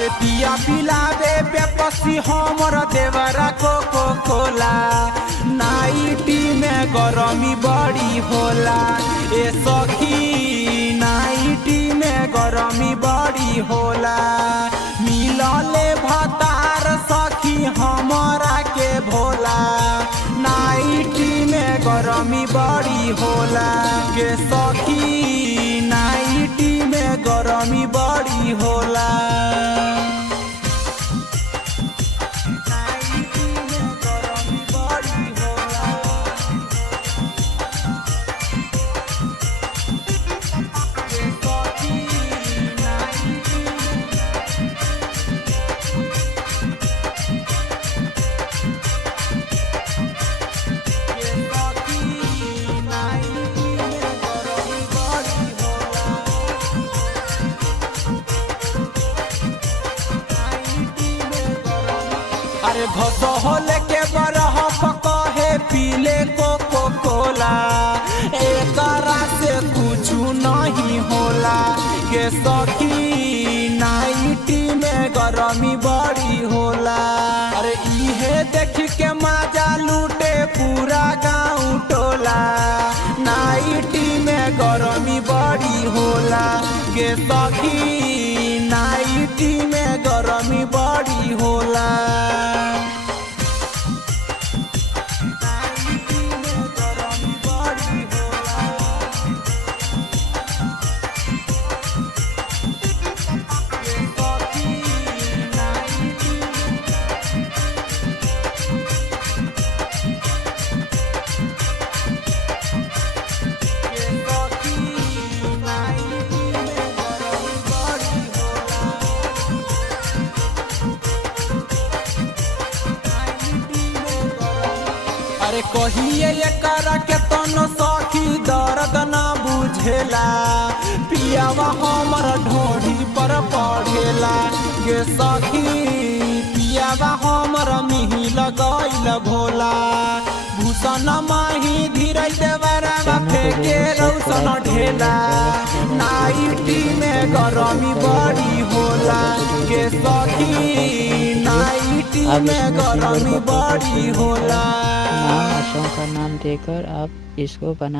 अरे पिया पिलावे बेपसी हमर देवरा कोको कोला। नाइटी में गरमी बड़ी होला ए सखी, नाइटी में गरमी बड़ी होला। मिलले भतार सखी हमरा के भोला, नाइटी में गरमी बड़ी होला के सखी, नाइटी में गरमी बड़ी होला। अरे घसोले के बरह कहे पीले कोको कोला, एकरा से कुछ नहीं होला के सखी, नाइटी में गरमी बड़ी होला। अरे इहे देख के मजा लूटे पूरा गाँव टोला, नाइटी में गरमी बड़ी होला के सखी, नाइटी में गरमी बड़ी होला। अरे कहिए एकरा के तनो सखी दर्द ना बुझेला, पियावा हमर ढोढ़ी पर पढ़ेला गे सखी, पियावा हमर मिही लगैल भोला। भूषण माही धीरे देवरा फेंके रौशन ढेला, नाइटी में गरमी बड़ी होला गे सखी, नाइटी में गरमी बड़ी होला। का नाम देकर आप इसको बना